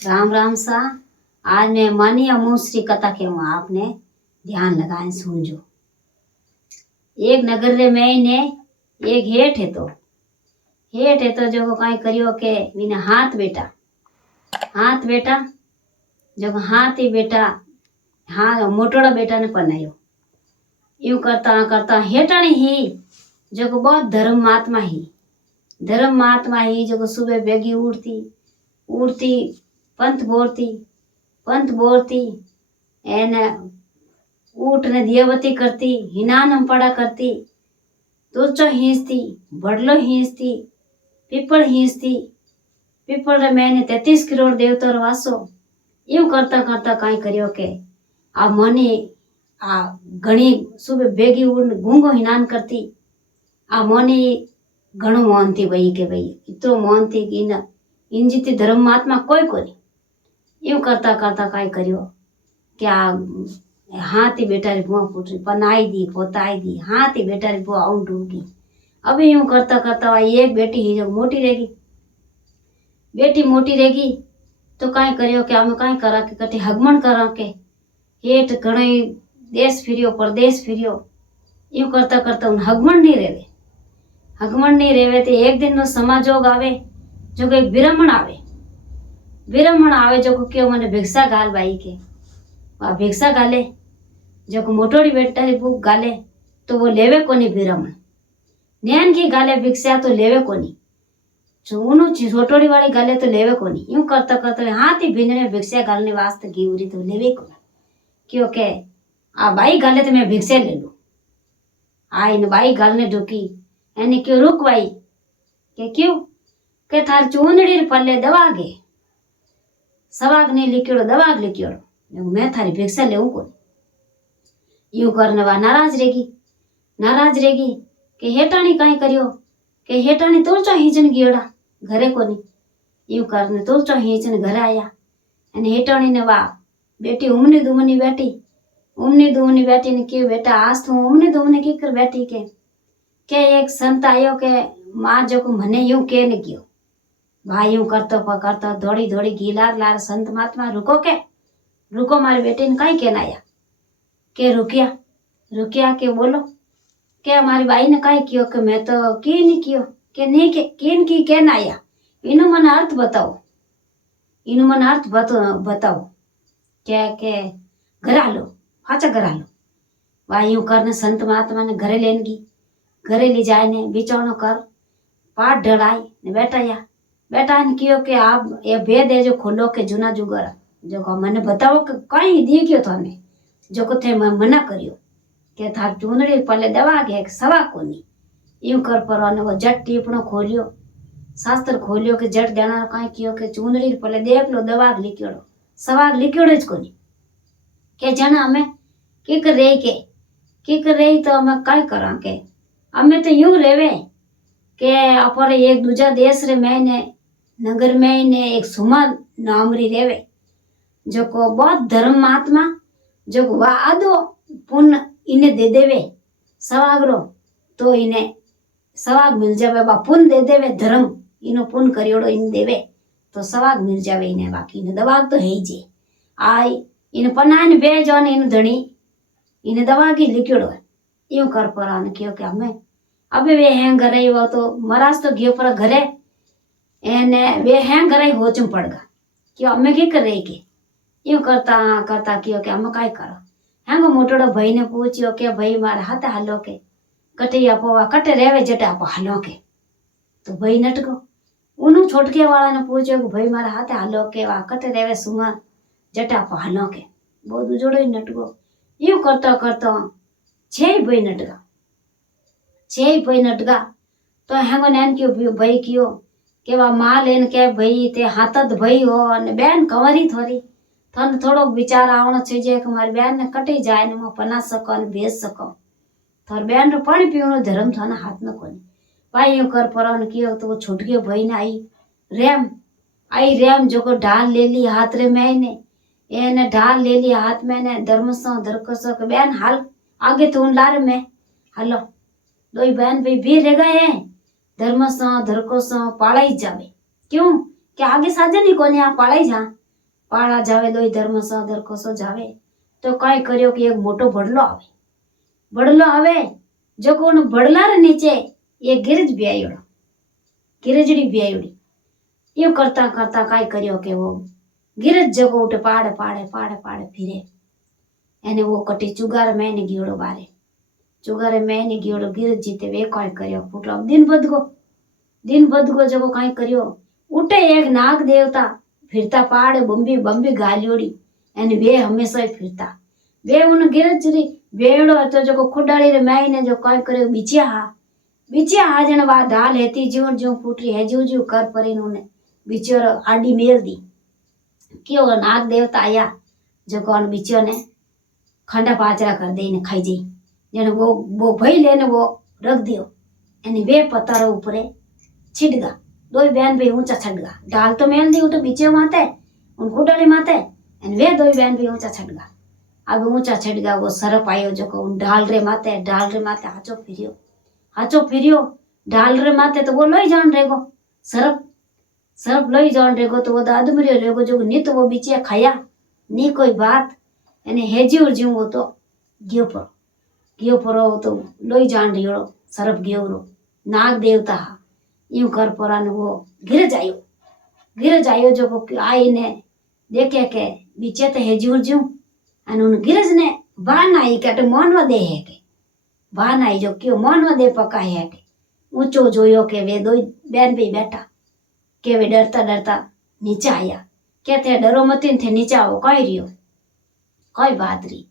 राम राम सा। आज मैं मनी अमूश्री कथा के वहाँ आपने ध्यान लगाए सुनजो। एक नगर रे में ने एक हेठ है तो जो कई करियो के बिना हाथ बेटा जो हाथ ही बेटा हाँ मोटोड़ा बेटा ने पनायो। यूं करता करता हेटाणी ही जो बहुत धर्म महात्मा ही जो सुबह बेगी उड़ती पंथ बोरती एने ऊट ने दियावती करती हिनान पड़ा करती तुरचो हींचती बड़लो हींचती पीपल रे मैंने 33 करोड़ देवता रो वासो। यूं करता करता काई करियो के आ मनी आ घणी सुबह बेगी उड़ गूंगो हिनान करती आ मनी घणो मोहनती वही के भाई इतो मोहनती कि इन जीती धर्म महात्मा कोई कोनी। यूं करता करता काई करियो क्या हाथी बेटा री बुआ फूट रही पनाई दी पोताई दी हाथी बेटा री बुआ आउं डूब गई। अभी यूं करता करता एक बेटी ही जो बेटी मोटी रहेगी तो काई करियो क्या मैं काई करा के कटे हगमन करा के हेठ घणई देश फिरियो परदेश फिरियो। यूं करता करता उन हगमन नहीं रेवे तो एक दिन नो समाजोग आवे जो एक विरमण आवे जो क्यों मने भिक्षा गाल बाई के वा भिक्षा गाले जो मोटोड़ी बेटा री भूख गाले तो वो लेवे कोनी विरमण नैन की गाले भिक्षा तो लेवे कोनी चूनु छोटोड़ी वाली गाले तो लेवे कोनी। यूं करता करता हाथी भिंजने भिक्षा गालने वास्ते गिवरी तो लेवे कोनी क्योंकि आ बाई गाले तो मैं भिक्षा ले लू आ इन बाई गालने ढुकी एने क्यों रुक बाई के क्यों के थार चूंदड़ी पल्ले दवागे सवाग नहीं लिखियोड़ो दवाग लिखियोड़ो मैं थारी भिक्षा लेऊं कोनी। यूं करने वा नाराज रहेगी के हेटाणी काई करियो के हेटाणी तुलचो हींचन गियोड़ा घरे कोनी। यूं करने तुलचो हींचन घरे आया अने हेटाणी ने वा बेटी उमनी दुमनी बैठी ने क्यों बेटा आज तू उमनी दुमनी की कर बैठी के एक संत आयो के मां जो को मने यूं के ने कियो भाई यूं करतो दौड़ी गीलार लार संत महात्मा रुको मारी बेटी ने काई कहना आया के रुकिया के बोलो के हमारी बाई ने काई कियो के मैं तो की नहीं कियो के नहीं के किन की कहना आया इनु मन अर्थ बताओ के घरा लो वाह यूं करने संत महात्मा ने घरे ले जाए ने बिचौनो कर पाठ ढड़ाई ने बेटा ने कियो के आप ये भेद है जो खोलो के जुना जुगर जो मैंने बताओ कि कहीं दी क्यों थाने जो को थे मैं मना करियो के थार चूंदड़ी पले दवा के सवा कोनी। यूं कर पर वो जट टीपणो खोलियो शास्त्र खोलियो के जट देना कहीं कियो के चूंदड़ी पले देख लो दवाग लिखियोड़ो सवाग लिखियोड़ो ज कोनी के जना हमें की कर रही तो हमें काई करा के हमें तो यूं रेवे के अपर एक दूजा देश रे मैंने नगर में ने एक सुमा नामरी रेवे जो को बहुत धर्म महात्मा जो वादो पुण्य इन्हें दे देवे सवागरो तो इन्हें सवाग मिल जावे बा पुण्य दे देवे धर्म इनो पुण्य करियोड़ो इन देवे तो सवाग मिल जावे इन्हें बाकी इन्हें दवाग तो है ही जे आई इन पनान बेजो ने इन धणी इन दवा की लिखियोड़ो यूं कर परान क्यों क्या मैं अबे वे हैं घरे वो तो मराज तो गियो पर घरे एने वे हैं घरे होचम पड़गा क्यों हमें की कर रही के यूं करता क्यों क्या हम काई करो हैंगो मोटोड़ो भाई ने पूछियो के भाई मारे हाथ हालो के कटिया पोवा कटे रेवे जटे आप हालो के तो भाई नटको उनु छोटके वाला ने पूछियो कि भाई मारे हाथ हालो के वा कटे रेवे सुमा जटे आप हालो के बहुत उजोड़ो ही नटको। यूं करता छह भाई नटगा तो हैंगो नैन क्यों भाई कियो के वा मां लेन के भाई ते हाथत भाई हो ने बेन कंवरी थोड़ी थन थोड़ो विचार आवनो चाहिए कि मारी बेन ने कटी जाए ने मो पना सको ने भेज सको थोर बेन रो पानी पीवनो धर्म थाना हाथ न कोनी। भाई यूं कर परन कियो तो वो छुटके भाई ने आई रेम जो को ढाल ले ली हाथ रे मैंने एने ढाल ले ली हाथ में ने धर्मसो धरकसो के बेन हाल आगे तो उन लार में हलो दोई बहन भाई भी रह गए हैं धर्मसो धरकसो पालाई जावे क्यों क्या आगे साजन ही कोने आ पालाई जा પાળા જાવે દોય ધર્મ સહધર કોસો જાવે તો કઈ કર્યો કે એક મોટો ભડલો આવે જો કોણ ભડલા રે નીચે એ ગિરજ ગિરજડી ब्यायोड़ी यो करता करता काय करियो के वो गिरज जगो उठे पाड़े पाड़े पाड़े पाड़े फिरे एने वो कटी चुगार मैंने गियोड़ो बारे चुगारे मैंने गियोड़ो गिरज जीते वे काय करियो फूटो दिन बदगो जगो काय करियो उठे एक नाग देवता फिरता पाड़े बम्बी बम्बी गालियोड़ी एने वे हमेशा ही फिरता वे उन गिरज री बेड़ो तो जगो खुडाड़ी रे मैंने जो काय करियो बिचिया हाजन वा ढाल हेती ज्यों ज्यों फूटरी है ज्यों ज्यों कर परी ने बिचोर आडी मेल दी क्यों नाग देवता आया जो कौन बिचो ने खंडा पाचरा कर दे ने खाई जाई जने वो भई लेने वो रख दियो एनी वे पत्थर ऊपरे छिड़गा दो बहन भाई ऊंचा छड़गा ढाल तो मेल दी उठे बिचे माते उन खुडाली माते एन वे दो बहन भाई ऊंचा छड़गा अब ऊंचा छड़गा वो सरप आयो जो को ढाल रे माते हाचो फिरियो ढाल रे माते तो वो लई जान रेगो सरप लई जान रेगो तो वो आदमरियो रेगो जो नित वो बीचे खाया नी कोई बात एने हेजीवर जीव वो तो गियो परो तो लई जान रियो सरप गियोरो नाग देवता यूं कर परा ने वो गिरज आयो जो को आई ने देखे के बीचे तो हेजीवर जीव अन उन गिरज ने बान आई के मोनवा दे है के बान आई जो क्यों मोनवा दे पका है के ऊंचो जोयो के वे दो बहन भी बैठा के वे डरता नीचे आया क्या थे डरो मत थे नीचे आओ कई रियो कोई बात रही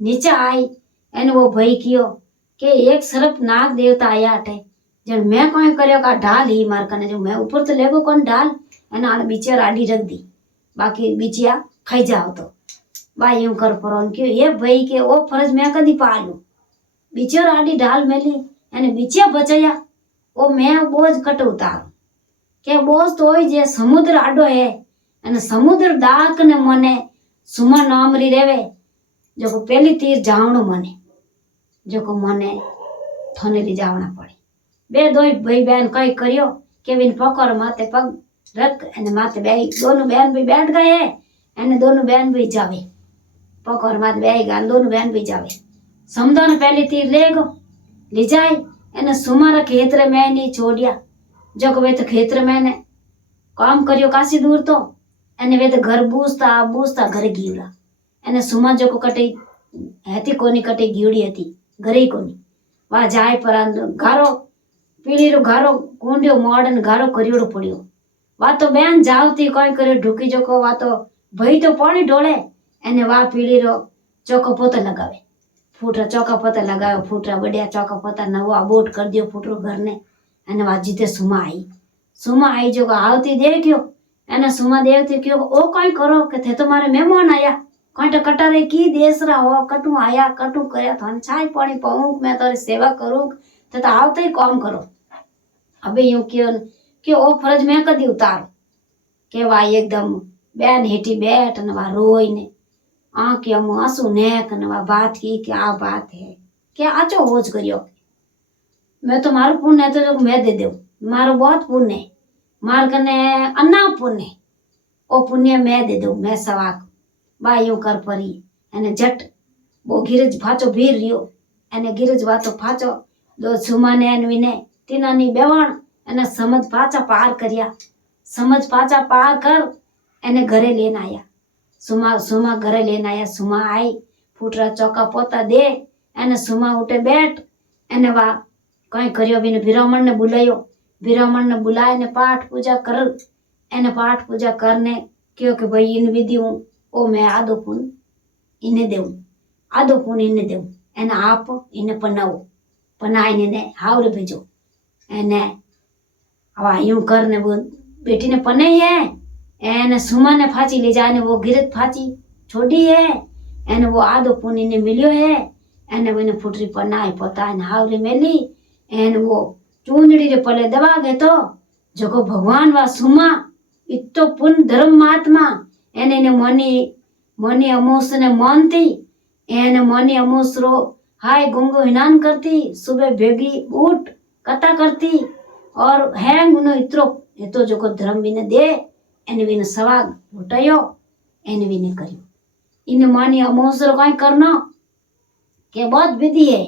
नीचे आई एन वो भई कियो के एक सरप नाग देवता आया अटे जब मैं कोई करियो का ढाल ही मार कने जो मैं ऊपर तो लेगो कौन ढाल एना आने बीचे आडी रख दी बाकी बीचिया खाई जाओ तो भाई यूं कर परोन क्यों ये भई के वो फर्ज मैं कदी पालू बीचे आडी ढाल मेली एने बीचिया बचाया वो मैं बोझ कट उतारू के बोझ तो जे समुद्र आडो है अने समुद्र दाक ने मने सुमा नामरी रेवे जो को पहली तीर जावणो मने जो को मने थने ली जावना पड़े बे दो भाई बहन कई करियो केविन पकड़ माथे पग रख अने माथे बेही दोनों बहन भी बैठ गए अने दोनों बहन भी जावे पकड़ माथे बेही गा दोनों बहन भी जावे समदो ने पहली तीर ले जाए एने सुमारा खेतर में नहीं छोड़िया जो वे तो खेतर में ने काम करियो कासी दूर तो एने वे तो घर बूझता घर गीवड़ा एने सुमा जो को कटे हेती कोनी कटे गीवड़ी हती घरे कोनी वा जाए पर गारो पीली रो गारो कुंडियो मोड़न गारो करियोड़ो पड़ियो वा तो बेन जावती कोई करे ढुकी जो को वा तो भई तो पानी ढोले एने वा पीली रो चौको पोता लगावे फूटरा चौका पता लगायो फूटरा बढ़िया चौका पता नवा बोट कर दियो फूटरो घर ने एने वाजीते सुमा आई जो आवती देखियो एने सुमा देखती क्यों ओ कोई करो के थे तुम्हारे मेहमान आया कोई कटारे की देश रा हो कटू आया कटू करया थाने चाय पानी पाऊं मैं तारी सेवा करूं तो आवते ही काम करो अबे यूं क्यों ओ फर्ज मैं कदी उतार के वा एकदम बैन हेठी बैठ न वा रोई ने आंख या आंसू नेक न वा बात की क्या बात है क्या आचो होज करियो मैं तो मारो पुण्य है तो जो मैं दे दू मारो बहुत पुण्य है मार कने अन्ना पुण्य ओ पुण्य मैं दे दू मैं सवाक बायूं कर परी एने जट वो गिरज फाचो भीर रियो एने गिरज वातो फाचो दो सुमाने एन विने तीनानी बेवाण एने समझ पाचा पार कर एने घरे लेन आया सुमा घरे लेन आया सुमा आई फूटरा चौका पोता दे एने सुमा उठे बैठ एने वा कई करियो बिन ब्राह्मण ने बुलाए ने पाठ पूजा करने क्यों कि भाई इन विधि ओ मैं आधो पुन इन्हें देऊ एने आप इन्हें पनाए ने हावरे भेजो एने हवा यूं करने वो बेटी ने पने है एने सुमा ने फाची ले जाने वो गिरत फाची छोड़ी है एने वो आधो पुन इन्हें मिलियो है एने वो इन्हें फुटरी पनाए पता एने हावरे मेली एने वो चूंदड़ी रे पले दबा गए तो जो को भगवान वा सुमा इतो पुन धर्म महात्मा एने ने मनी अमोस ने मानती एने मनी अमोस रो हाय गुंगो हिनान करती सुबह भेगी उठ कथा करती और है गुनो इतो जो को धर्म बिने दे एने बिने सवाग उठायो एने भी नहीं करियो। इन मानी अमोस रो कहीं करना के बहुत विधि है,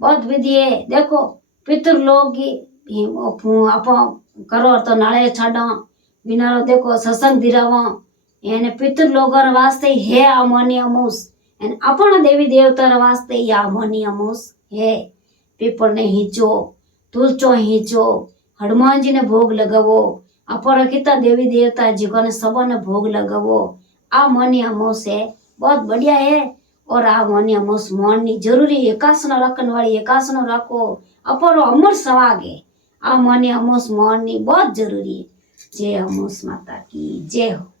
बहुत विधि है। देखो पितृ लोग आप करो तो नाले छाड़ा बिना रो देखो सत्संग दिरावा एने पितृ लोगों वास्ते है आमोनी अमोस एन अपन देवी देवता वास्ते ही आमोनी अमोस है। पीपल ने हीचो तुलचो हीचो हनुमान जी ने भोग लगावो अपन कितना देवी देवता जीवन सबो ने भोग लगावो आ मोनी अमोस है बहुत बढ़िया है। और आ मोनी अमोस मोनी जरूरी एकासना रखन वाली एकासना रखो अपन अमर सवाग है। आ मोनी अमोस मोनी बहुत जरूरी है। जय अमोस माता की जय हो।